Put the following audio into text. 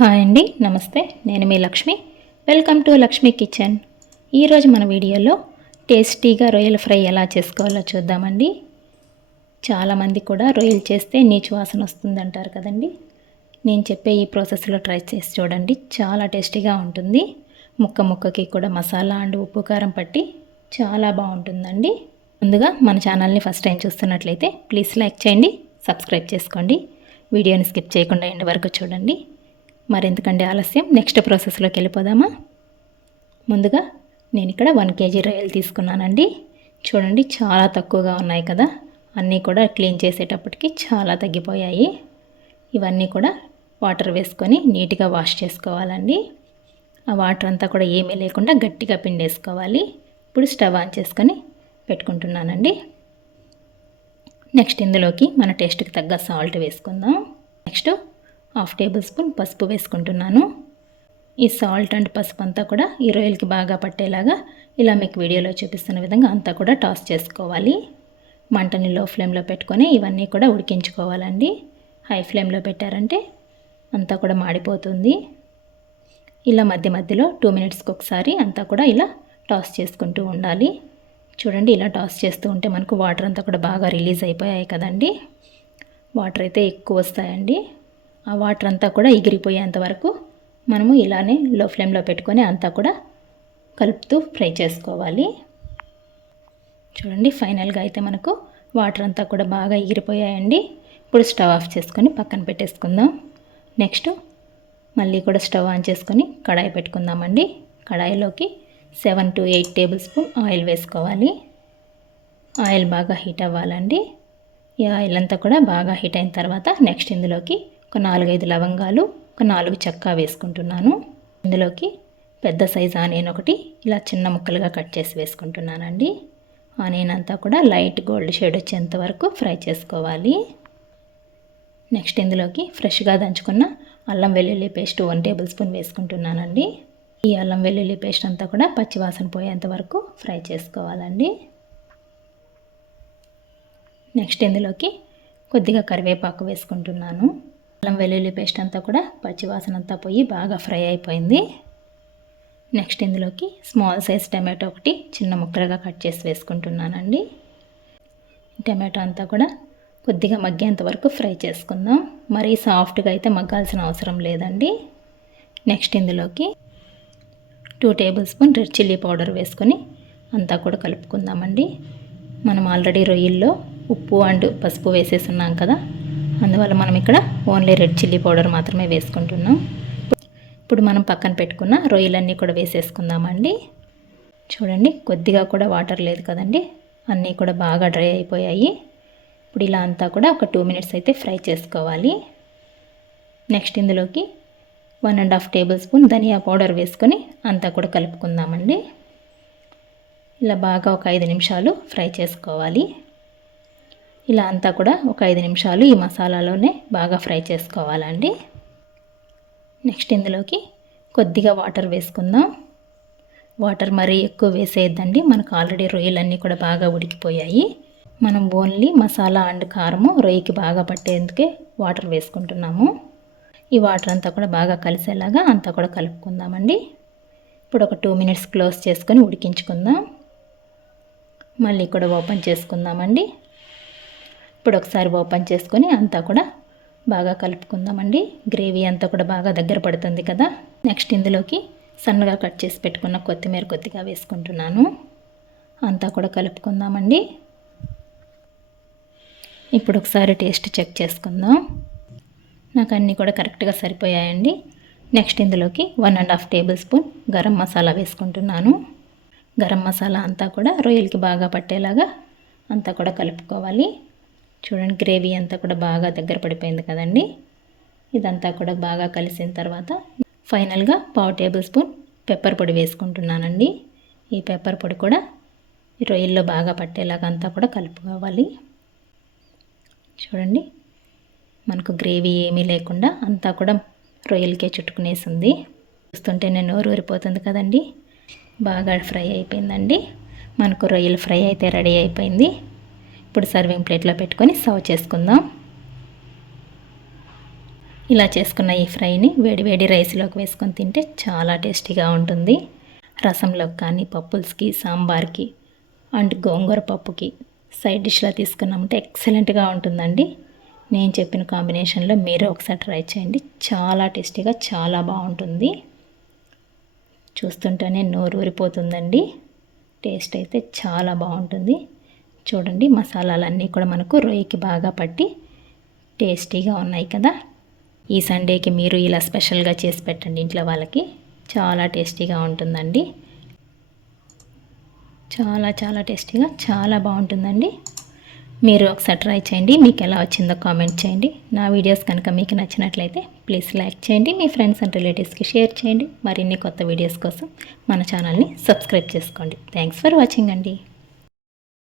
Hi అండి, నమస్తే. నేను మీ Lakshmi. Welcome to Lakshmi kitchen. ఈరోజు మన వీడియోలో టేస్టీగా రొయ్యల ఫ్రై ఎలా చేసుకోవాలో చూద్దామండి. చాలామంది కూడా రొయ్యలు చేస్తే నీచు వాసన వస్తుంది అంటారు కదండి. నేను చెప్పే ఈ ప్రాసెస్లో ట్రై చేసి చూడండి, చాలా టేస్టీగా ఉంటుంది. ముక్క ముక్కకి కూడా మసాలా అండ్ ఉప్పు కారం పట్టి చాలా బాగుంటుందండి. ముందుగా మన ఛానల్ని ఫస్ట్ టైం చూస్తున్నట్లయితే ప్లీజ్ లైక్ చేయండి, సబ్స్క్రైబ్ చేసుకోండి. వీడియోని స్కిప్ చేయకుండా ఎండ్ వరకు చూడండి. మరెందుకంటే ఆలస్యం, నెక్స్ట్ ప్రాసెస్లోకి వెళ్ళిపోదామా. ముందుగా నేను ఇక్కడ 1 kg రొయ్యలు తీసుకున్నానండి. చూడండి, చాలా తక్కువగా ఉన్నాయి కదా. అన్నీ కూడా క్లీన్ చేసేటప్పటికి చాలా తగ్గిపోయాయి. ఇవన్నీ కూడా వాటర్ వేసుకొని నీట్గా వాష్ చేసుకోవాలండి. ఆ వాటర్ అంతా కూడా ఏమీ లేకుండా గట్టిగా పిండేసుకోవాలి. ఇప్పుడు స్టవ్ ఆన్ చేసుకొని పెట్టుకుంటున్నానండి. నెక్స్ట్ ఇందులోకి మన టేస్ట్కి తగ్గ సాల్ట్ వేసుకుందాం. నెక్స్ట్ 1/2 టేబుల్ స్పూన్ పసుపు వేసుకుంటున్నాను. ఈ సాల్ట్ అండ్ పసుపు అంతా కూడా ఈ రొయ్యలకి బాగా పట్టేలాగా ఇలా మీకు వీడియోలో చూపిస్తున్న విధంగా అంతా కూడా టాస్ చేసుకోవాలి. మంటని లో ఫ్లేమ్లో పెట్టుకొని ఇవన్నీ కూడా ఉడికించుకోవాలండి. హై ఫ్లేమ్లో పెట్టారంటే అంతా కూడా మాడిపోతుంది. ఇలా మధ్య మధ్యలో 2 మినిట్స్కి ఒకసారి అంతా కూడా ఇలా టాస్ చేసుకుంటూ ఉండాలి. చూడండి, ఇలా టాస్ చేస్తూ ఉంటే మనకు వాటర్ అంతా కూడా బాగా రిలీజ్ అయిపోయాయి కదండి. వాటర్ అయితే ఎక్కువ వస్తాయండి. ఆ వాటర్ అంతా కూడా ఎగిరిపోయేంత వరకు మనము ఇలానే లో ఫ్లేమ్లో పెట్టుకొని అంతా కూడా కలుపుతూ ఫ్రై చేసుకోవాలి. చూడండి, ఫైనల్గా అయితే మనకు వాటర్ అంతా కూడా బాగా ఎగిరిపోయాయండి. ఇప్పుడు స్టవ్ ఆఫ్ చేసుకొని పక్కన పెట్టేసుకుందాం. నెక్స్ట్ మళ్ళీ కూడా స్టవ్ ఆన్ చేసుకొని కడాయి పెట్టుకుందామండి. కడాయిలోకి 7 to 8 టేబుల్ స్పూన్ ఆయిల్ వేసుకోవాలి. ఆయిల్ బాగా హీట్ అవ్వాలండి. ఈ ఆయిల్ అంతా కూడా బాగా హీట్ అయిన తర్వాత నెక్స్ట్ ఇందులోకి ఒక 4-5 లవంగాలు, ఒక 4 చెక్క వేసుకుంటున్నాను. ఇందులోకి పెద్ద సైజు ఆనియన్ ఒకటి ఇలా చిన్న ముక్కలుగా కట్ చేసి వేసుకుంటున్నానండి. ఆనియన్ అంతా కూడా లైట్ గోల్డ్ షేడ్ వచ్చేంత వరకు ఫ్రై చేసుకోవాలి. నెక్స్ట్ ఇందులోకి ఫ్రెష్గా దంచుకున్న అల్లం వెల్లుల్లి పేస్ట్ 1 టేబుల్ స్పూన్ వేసుకుంటున్నానండి. ఈ అల్లం వెల్లుల్లి పేస్ట్ అంతా కూడా పచ్చివాసన పోయేంత వరకు ఫ్రై చేసుకోవాలండి. నెక్స్ట్ ఇందులోకి కొద్దిగా కరివేపాకు వేసుకుంటున్నాను. అల్లం వెల్లుల్లి పేస్ట్ అంతా కూడా పచ్చివాసన అంతా పోయి బాగా ఫ్రై అయిపోయింది. నెక్స్ట్ ఇందులోకి స్మాల్ సైజ్ టమాటో ఒకటి చిన్న ముక్కలుగా కట్ చేసి వేసుకుంటున్నానండి. టమాటో అంతా కూడా కొద్దిగా మగ్గేంత వరకు ఫ్రై చేసుకుందాం. మరీ సాఫ్ట్గా అయితే మగ్గాల్సిన అవసరం లేదండి. నెక్స్ట్ ఇందులోకి 2 table spoon red chilli powder వేసుకొని అంతా కూడా కలుపుకుందామండి. మనం ఆల్రెడీ రొయ్యల్లో ఉప్పు అండ్ పసుపు వేసేస్తున్నాం కదా, అందువల్ల మనం ఇక్కడ ఓన్లీ రెడ్ చిల్లీ పౌడర్ మాత్రమే వేసుకుంటున్నాం. ఇప్పుడు మనం పక్కన పెట్టుకున్న రొయ్యలన్నీ కూడా వేసేసుకుందామండి. చూడండి, కొద్దిగా కూడా వాటర్ లేదు కదండి, అన్నీ కూడా బాగా డ్రై అయిపోయాయి. ఇప్పుడు ఇలా అంతా కూడా ఒక 2 మినిట్స్ అయితే ఫ్రై చేసుకోవాలి. నెక్స్ట్ ఇందులోకి 1.5 టేబుల్ స్పూన్ ధనియా పౌడర్ వేసుకొని అంతా కూడా కలుపుకుందామండి. ఇలా బాగా ఒక 5 నిమిషాలు ఫ్రై చేసుకోవాలి. ఇలా అంతా కూడా ఒక 5 నిమిషాలు ఈ మసాలాలోనే బాగా ఫ్రై చేసుకోవాలండి. నెక్స్ట్ ఇందులోకి కొద్దిగా వాటర్ వేసుకుందాం. వాటర్ మరీ ఎక్కువ వేసేయద్దండి, మనకు ఆల్రెడీ రొయ్యలన్నీ కూడా బాగా ఉడికిపోయాయి. మనం ఓన్లీ మసాలా అండ్ కారము రొయ్యకి బాగా పట్టేందుకే వాటర్ వేసుకుంటున్నాము. ఈ వాటర్ అంతా కూడా బాగా కలిసేలాగా అంతా కూడా కలుపుకుందామండి. ఇప్పుడు ఒక 2 మినిట్స్ క్లోజ్ చేసుకొని ఉడికించుకుందాం. మళ్ళీ కూడా ఓపెన్ చేసుకుందామండి. ఇప్పుడు ఒకసారి ఓపెన్ చేసుకొని అంతా కూడా బాగా కలుపుకుందామండి. గ్రేవీ అంతా కూడా బాగా దగ్గర పడుతుంది కదా. నెక్స్ట్ ఇందులోకి సన్నగా కట్ చేసి పెట్టుకున్న కొత్తిమీర కొద్దిగా వేసుకుంటున్నాను. అంతా కూడా కలుపుకుందామండి. ఇప్పుడు ఒకసారి టేస్ట్ చెక్ చేసుకుందాం. నాకు అన్నీ కూడా కరెక్ట్గా సరిపోయాయండి. నెక్స్ట్ ఇందులోకి 1.5 టేబుల్ స్పూన్ గరం మసాలా వేసుకుంటున్నాను. గరం మసాలా అంతా కూడా రొయ్యలకి బాగా పట్టేలాగా అంతా కూడా కలుపుకోవాలి. చూడండి, గ్రేవీ అంతా కూడా బాగా దగ్గర పడిపోయింది కదండి. ఇదంతా కూడా బాగా కలిసిన తర్వాత ఫైనల్గా 1/2 టేబుల్ స్పూన్ పెప్పర్ పొడి వేసుకుంటున్నానండి. ఈ పెప్పర్ పొడి కూడా రొయ్యల్లో బాగా పట్టేలాగా అంతా కూడా కలుపుకోవాలి. చూడండి, మనకు గ్రేవీ ఏమీ లేకుండా అంతా కూడా రొయ్యలకే చుట్టుకునేసింది. చూస్తుంటే నేను నోరు ఊరిపోతుంది కదండి. బాగా ఫ్రై అయిపోయిందండి. మనకు రొయ్యల ఫ్రై అయితే రెడీ అయిపోయింది. ఇప్పుడు సర్వింగ్ ప్లేట్లో పెట్టుకొని సర్వ్ చేసుకుందాం. ఇలా చేసుకున్న ఈ ఫ్రైని వేడి వేడి రైస్లోకి వేసుకొని తింటే చాలా టేస్టీగా ఉంటుంది. రసంలోకి కానీ, పప్పుల్స్కి, సాంబార్కి అండ్ గోంగూర పప్పుకి సైడ్ డిష్లా తీసుకున్నామంటే ఎక్సలెంట్గా ఉంటుందండి. నేను చెప్పిన కాంబినేషన్లో మీరు ఒకసారి ట్రై చేయండి. చాలా టేస్టీగా చాలా బాగుంటుంది. చూస్తుంటేనే నోరు ఊరిపోతుందండి. టేస్ట్ అయితే చాలా బాగుంటుంది. చూడండి, మసాలాలన్నీ కూడా మనకు రొయ్యకి బాగా పట్టి టేస్టీగా ఉన్నాయి కదా. ఈ సండేకి మీరు ఇలా స్పెషల్గా చేసి పెట్టండి ఇంట్లో వాళ్ళకి. చాలా టేస్టీగా ఉంటుందండి. చాలా చాలా టేస్టీగా చాలా బాగుంటుందండి. మీరు ఒకసారి ట్రై చేయండి. మీకు ఎలా వచ్చిందో కామెంట్ చేయండి. నా వీడియోస్ కనుక మీకు నచ్చినట్లయితే ప్లీజ్ లైక్ చేయండి. మీ ఫ్రెండ్స్ అండ్ రిలేటివ్స్కి షేర్ చేయండి. మరిన్ని కొత్త వీడియోస్ కోసం మన ఛానల్ని సబ్స్క్రైబ్ చేసుకోండి. థ్యాంక్స్ ఫర్ వాచింగ్ అండి.